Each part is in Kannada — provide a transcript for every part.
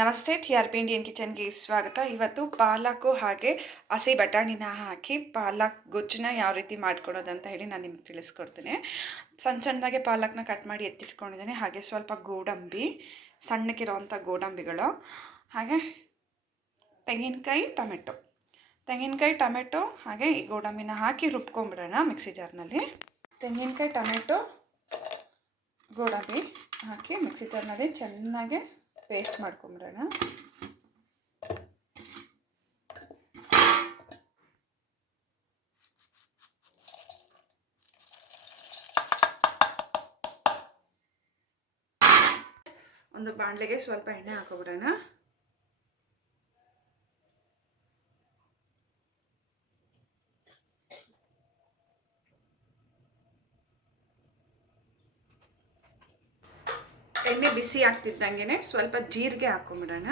ನಮಸ್ತೆ, ಟಿ ಆರ್ ಪಿ ಇಂಡಿಯನ್ ಕಿಚನ್ಗೆ ಸ್ವಾಗತ. ಇವತ್ತು ಪಾಲಕು ಹಾಗೆ ಹಸಿ ಬಟಾಣಿನ ಹಾಕಿ ಪಾಲಕ್ ಗೊಜ್ಜನ್ನ ಯಾವ ರೀತಿ ಮಾಡ್ಕೊಡೋದಂತ ಹೇಳಿ ನಾನು ನಿಮ್ಗೆ ತಿಳಿಸ್ಕೊಡ್ತೀನಿ. ಸಣ್ಣದಾಗೆ ಪಾಲಕ್ನ ಕಟ್ ಮಾಡಿ ಎತ್ತಿಟ್ಕೊಂಡಿದ್ದೀನಿ. ಹಾಗೆ ಸ್ವಲ್ಪ ಗೋಡಂಬಿ, ಸಣ್ಣಕ್ಕಿರೋವಂಥ ಗೋಡಂಬಿಗಳು, ಹಾಗೆ ತೆಂಗಿನಕಾಯಿ, ಟೊಮೆಟೊ ಹಾಗೆ ಈ ಗೋಡಂಬಿನ ಹಾಕಿ ರುಬ್ಕೊಂಬಿಡೋಣ ಮಿಕ್ಸಿ ಜಾರ್ನಲ್ಲಿ. ತೆಂಗಿನಕಾಯಿ, ಟೊಮೆಟೊ, ಗೋಡಂಬಿ ಹಾಕಿ ಮಿಕ್ಸಿ ಜಾರ್ನಲ್ಲಿ ಚೆನ್ನಾಗಿ ಪೇಸ್ಟ್ ಮಾಡ್ಕೊಂಬಿಡೋಣ. ಒಂದು ಬಾಣಲೆಗೆ ಸ್ವಲ್ಪ ಎಣ್ಣೆ ಹಾಕೋಬಿಡೋಣ. ಎಣ್ಣೆ ಬಿಸಿ ಆಗ್ತಿದ್ದಂಗೆ ಸ್ವಲ್ಪ ಜೀರಿಗೆ ಹಾಕೊಂಬಿಡೋಣ.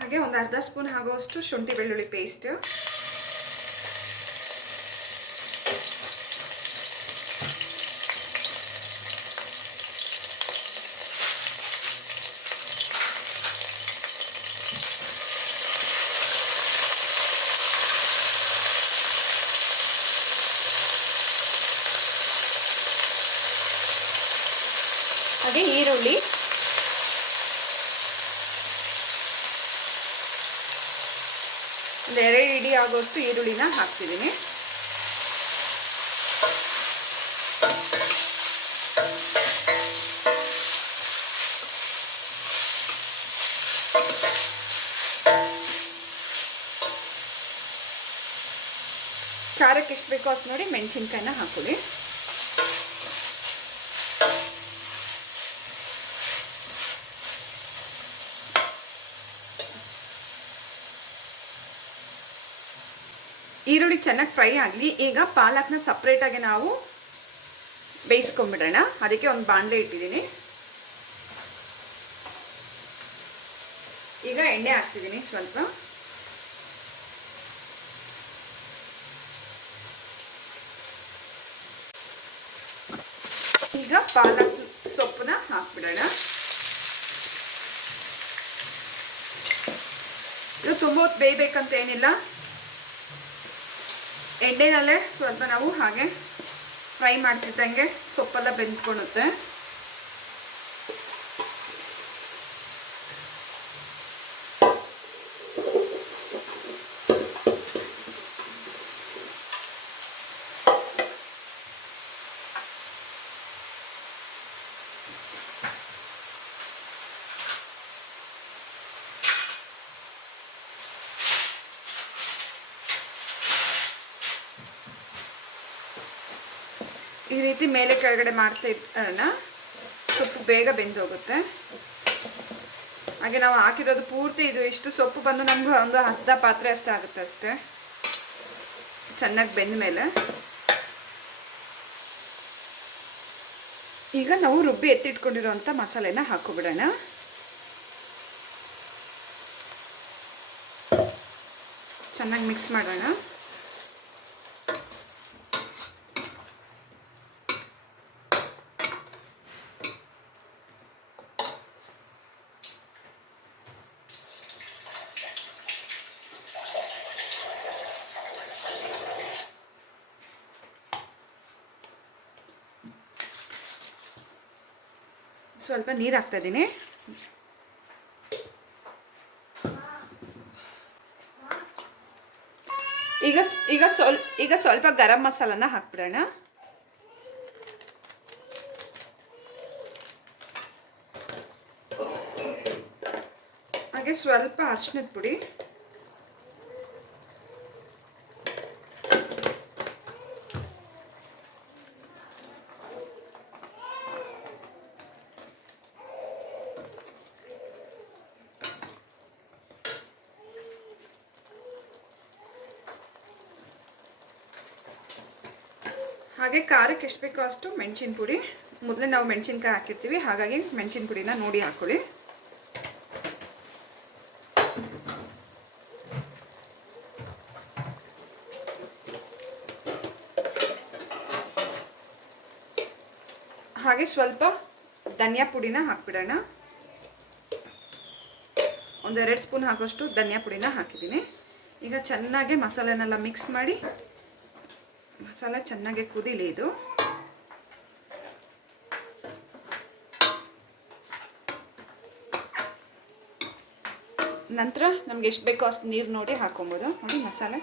ಹಾಗೆ ಒಂದು ಅರ್ಧ ಸ್ಪೂನ್ ಆಗುವಷ್ಟು ಶುಂಠಿ ಬೆಳ್ಳುಳ್ಳಿ ಪೇಸ್ಟ್, ಹಾಗೆ ಈರುಳ್ಳಿ, ಒಂದು 2 ಇಡಿ ಆಗೋಷ್ಟು ಈರುಳ್ಳಿನ ಹಾಕ್ತಿದ್ದೀನಿ. ಖಾರಕ್ಕೆ ಎಷ್ಟು ಬೇಕೋ ಅಷ್ಟು ನೋಡಿ ಮೆಣಸಿನ್ಕಾಯಿನ ಹಾಕೊಳ್ಳಿ. ಈರುಳ್ಳಿ ಚೆನ್ನಾಗಿ ಫ್ರೈ ಆಗಲಿ. ಈಗ ಪಾಲಕ್ನ ಸಪ್ರೇಟಾಗಿ ನಾವು ಬೇಯಿಸ್ಕೊಂಬಿಡೋಣ. ಅದಕ್ಕೆ ಒಂದು ಬಾಣಲೆ ಇಟ್ಟಿದ್ದೀನಿ. ಈಗ ಎಣ್ಣೆ ಹಾಕ್ತಿದ್ದೀನಿ ಸ್ವಲ್ಪ. ಈಗ ಪಾಲಕ್ ಸೊಪ್ಪನ್ನ ಹಾಕ್ಬಿಡೋಣ. ಇದು ತುಂಬ ಹೊತ್ತು ಬೇಯಬೇಕಂತ ಏನಿಲ್ಲ. ಎಣ್ಣೆನಲ್ಲೇ ಸ್ವಲ್ಪ ನಾವು ಹಾಗೆ ಫ್ರೈ ಮಾಡ್ತಿದ್ದಂಗೆ ಸೊಪ್ಪೆಲ್ಲ ಬೆಂದ್ಕೊಳ್ಳುತ್ತೆ. ಈ ರೀತಿ ಮೇಲೆ ಕೆಳಗಡೆ ಮಾಡ್ತಾ ಇರೋಣ, ಸೊಪ್ಪು ಬೇಗ ಬೆಂದೋಗುತ್ತೆ. ಹಾಗೆ ನಾವು ಹಾಕಿರೋದು ಪೂರ್ತಿ ಇದು ಇಷ್ಟು ಸೊಪ್ಪು ಬಂದು ನಮ್ಗೆ ಒಂದು ಅರ್ಧ ಪಾತ್ರೆ ಅಷ್ಟೇ ಆಗುತ್ತೆ ಅಷ್ಟೇ. ಚೆನ್ನಾಗಿ ಬೆಂದ ಮೇಲೆ ಈಗ ನಾವು ರುಬ್ಬಿ ಎತ್ತಿಟ್ಕೊಂಡಿರೋಂಥ ಮಸಾಲೆನ ಹಾಕೋಬಿಡೋಣ. ಚೆನ್ನಾಗಿ ಮಿಕ್ಸ್ ಮಾಡೋಣ. ಸ್ವಲ್ಪ ನೀರು ಹಾಕ್ತಾ ಇದ್ದೀನಿ. ಈಗ ಸ್ವಲ್ಪ ಗರಂ ಮಸಾಲನ ಹಾಕ್ಬಿಡೋಣ. ಹಾಗೆ ಸ್ವಲ್ಪ ಅರಿಶಿನದ ಪುಡಿ, ಹಾಗೆ ಖಾರಕ್ಕೆ ಎಷ್ಟು ಬೇಕೋ ಅಷ್ಟು ಮೆಣಸಿನ ಪುಡಿ. ಮೊದಲೇ ನಾವು ಮೆಣಸಿನ್ಕಾಯಿ ಹಾಕಿರ್ತೀವಿ, ಹಾಗಾಗಿ ಮೆಣಸಿನ ಪುಡಿನ ನೋಡಿ ಹಾಕೊಳ್ಳಿ. ಹಾಗೆ ಸ್ವಲ್ಪ ಧನಿಯಾ ಪುಡಿನ ಹಾಕ್ಬಿಡೋಣ. 1-2 ಸ್ಪೂನ್ ಆಗೋಷ್ಟು ಧನಿಯಾ ಪುಡಿನ ಹಾಕಿದ್ದೀನಿ. ಈಗ ಚೆನ್ನಾಗಿ ಮಸಾಲೆನೆಲ್ಲ ಮಿಕ್ಸ್ ಮಾಡಿ, ಮಸಾಲೆ ಚೆನ್ನಾಗಿ ಕುದೀಲಿ ಇದು. ನಂತರ ನಮ್ಗೆ ಎಷ್ಟು ಬೇಕೋ ಅಷ್ಟು ನೀರು ನೋಡಿ ಹಾಕೊಬೋದು. ನೋಡಿ ಮಸಾಲೆ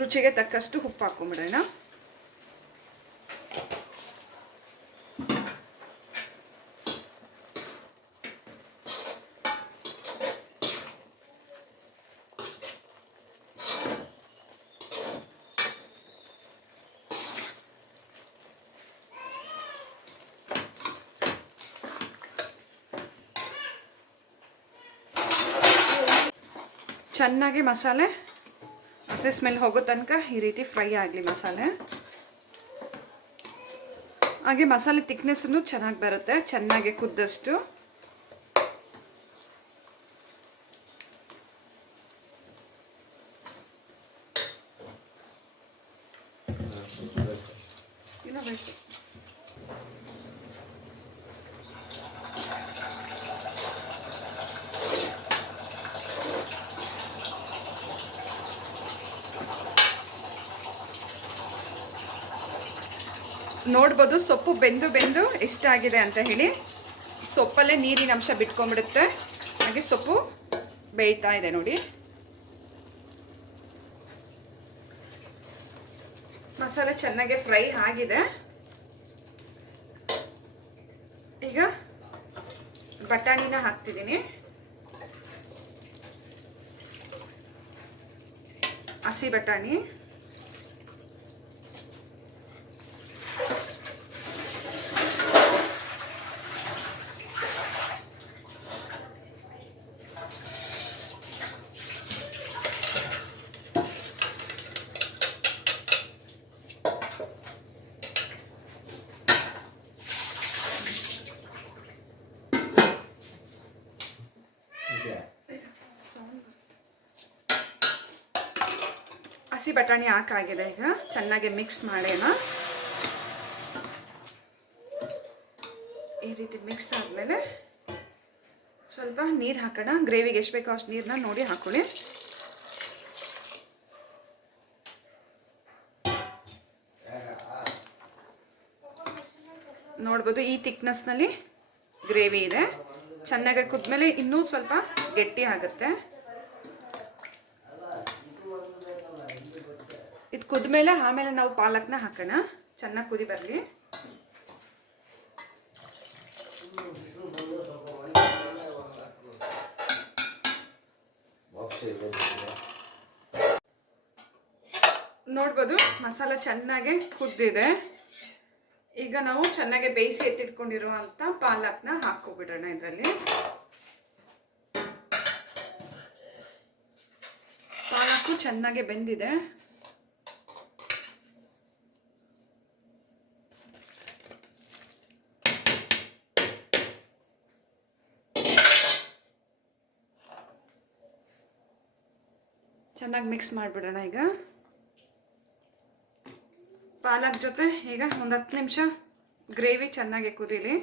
ರುಚಿಗೆ ತಕ್ಕಷ್ಟು ಉಪ್ಪು ಹಾಕೊಂಬಿಡೋಣ. ಚೆನ್ನಾಗಿ ಮಸಾಲೆ ಹಸಿ ಸ್ಮೆಲ್ ಹೋಗೋ ತನಕ ಈ ರೀತಿ ಫ್ರೈ ಆಗಲಿ ಮಸಾಲೆ. ಹಾಗೆ ಮಸಾಲೆ ತಿಕ್ನೆಸ್ಸು ಚೆನ್ನಾಗಿ ಬರುತ್ತೆ, ಚೆನ್ನಾಗಿ ಕುದ್ದಷ್ಟು. ಇನ್ನೂ ಬೇಕು. ನೋಡ್ಬೋದು ಸೊಪ್ಪು ಬೆಂದು ಎಷ್ಟಾಗಿದೆ ಅಂತ ಹೇಳಿ. ಸೊಪ್ಪಲ್ಲೇ ನೀರಿನ ಅಂಶ ಬಿಟ್ಕೊಂಡ್ಬಿಡುತ್ತೆ. ಹಾಗೆ ಸೊಪ್ಪು ಬೇಯ್ತಾ ಇದೆ ನೋಡಿ. ಮಸಾಲೆ ಚೆನ್ನಾಗಿ ಫ್ರೈ ಆಗಿದೆ. ಈಗ ಬಟಾಣಿನ ಹಾಕ್ತಿದ್ದೀನಿ. ಹಸಿ ಬಟಾಣಿ. ಹಸಿ ಬಟಾಣಿ ಹಾಕಾಗಿದೆ. ಈಗ ಚೆನ್ನಾಗಿ ಮಿಕ್ಸ್ ಮಾಡೋಣ. ಈ ರೀತಿ ಮಿಕ್ಸ್ ಆದಮೇಲೆ ಸ್ವಲ್ಪ ನೀರು ಹಾಕೋಣ. ಗ್ರೇವಿಗೆ ಎಷ್ಟು ಬೇಕೋ ಅಷ್ಟು ನೀರನ್ನ ನೋಡಿ ಹಾಕೊಳ್ಳಿ. ನೋಡ್ಬೋದು ಈ ಥಿಕ್ನೆಸ್ನಲ್ಲಿ ಗ್ರೇವಿ ಇದೆ. ಚೆನ್ನಾಗಿ ಕುದ್ಮೇಲೆ ಇನ್ನೂ ಸ್ವಲ್ಪ ಗಟ್ಟಿ ಆಗುತ್ತೆ. ಇದು ಕುದ್ಮೇಲೆ ಆಮೇಲೆ ನಾವು ಪಾಲಕ್ನ ಹಾಕೋಣ. ಚೆನ್ನಾಗಿ ಕುದಿ ಬರಲಿ. ನೋಡ್ಬೋದು ಮಸಾಲೆ ಚೆನ್ನಾಗಿ ಕುದ್ದಿದೆ. ಈಗ ನಾವು ಚೆನ್ನಾಗಿ ಬೇಯಿಸಿ ಎತ್ತಿಟ್ಕೊಂಡಿರುವಂಥ ಪಾಲಕ್ನ ಹಾಕ್ಕೊಬಿಡೋಣ ಇದರಲ್ಲಿ. ಪಾಲಕ್ಕು ಚೆನ್ನಾಗಿ ಬೆಂದಿದೆ. ಚೆನ್ನಾಗಿ ಮಿಕ್ಸ್ ಮಾಡಿಬಿಡೋಣ. ಈಗ ಪಾಲಕ್ ಜೊತೆ ಈಗ ಒಂದು 10 ನಿಮಿಷ ಗ್ರೇವಿ ಚೆನ್ನಾಗಿ ಕುದೀಲಿ.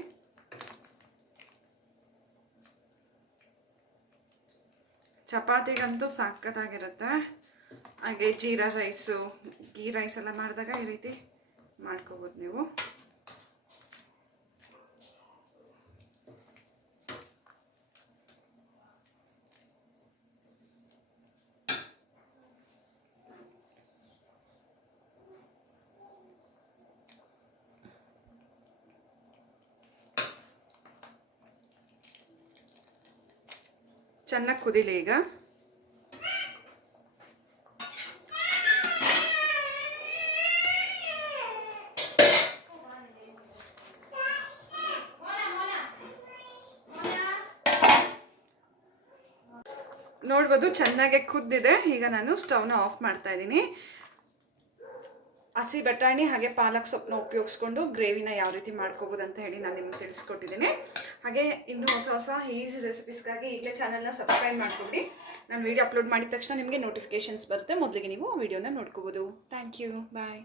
ಚಪಾತಿಗಂತೂ ಸಖತ್ತಾಗಿರುತ್ತೆ. ಹಾಗೆ ಜೀರಾ ರೈಸು, ಗೀ ರೈಸ್ ಎಲ್ಲ ಮಾಡಿದಾಗ ಈ ರೀತಿ ಮಾಡ್ಕೋಬೋದು ನೀವು. ಚೆನ್ನಾಗಿ ಕುದಿಲಿ. ಈಗ ನೋಡ್ಬೋದು ಚೆನ್ನಾಗಿ ಕುದ್ದಿದೆ. ಈಗ ನಾನು ಸ್ಟವ್ನ ಆಫ್ ಮಾಡ್ತಾ ಇದ್ದೀನಿ. ಹಸಿ ಬಟಾಣಿ ಹಾಗೆ ಪಾಲಕ್ ಸೊಪ್ಪನ್ನ ಉಪಯೋಗಿಸ್ಕೊಂಡು ಗ್ರೇವಿನ ಯಾವ ರೀತಿ ಮಾಡ್ಕೋಬೋದು ಅಂತ ಹೇಳಿ ನಾನು ನಿಮ್ಗೆ ತಿಳಿಸ್ಕೊಟ್ಟಿದ್ದೀನಿ. ಹಾಗೆ ಇನ್ನೂ ಹೊಸ ಈಸಿ ರೆಸಿಪೀಸ್ಗಾಗಿ ಈಗಲೇ ಚಾನಲ್ನ ಸಬ್ಸ್ಕ್ರೈಬ್ ಮಾಡ್ಕೊಂಡು ನಾನು ವೀಡಿಯೋ ಅಪ್ಲೋಡ್ ಮಾಡಿದ ತಕ್ಷಣ ನಿಮಗೆ ನೋಟಿಫಿಕೇಷನ್ಸ್ ಬರುತ್ತೆ, ಮೊದಲಿಗೆ ನೀವು ವೀಡಿಯೋನ ನೋಡ್ಕೋಬೋದು. Thank you, bye.